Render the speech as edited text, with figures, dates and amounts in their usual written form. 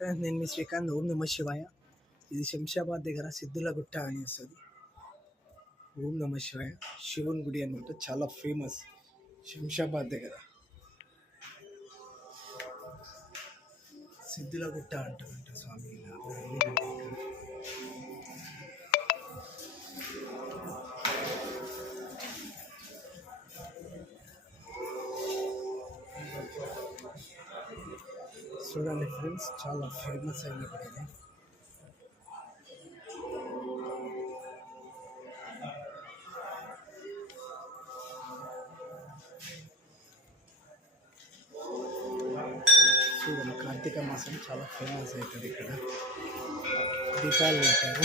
నేను మీ శ్రీకాంత్. ఓం నమ శివాయ. ఇది శంషాబాద్ దగ్గర సిద్ధులగుట్ట అని వస్తుంది. ఓం నమ శివాయ శివుని గుడి అనమాట, చాలా ఫేమస్ శంషాబాద్ దగ్గర. సిద్ధులగుట్ట అంటారంట స్వామి. చూడండి ఫ్రెండ్స్, చాలా ఫేమస్ అయిన గుడి ఇది. చూడండి, కార్తీక మాసం చాలా ఫేమస్ అవుతుంది. ఇక్కడ దీపాలు పెట్టారు.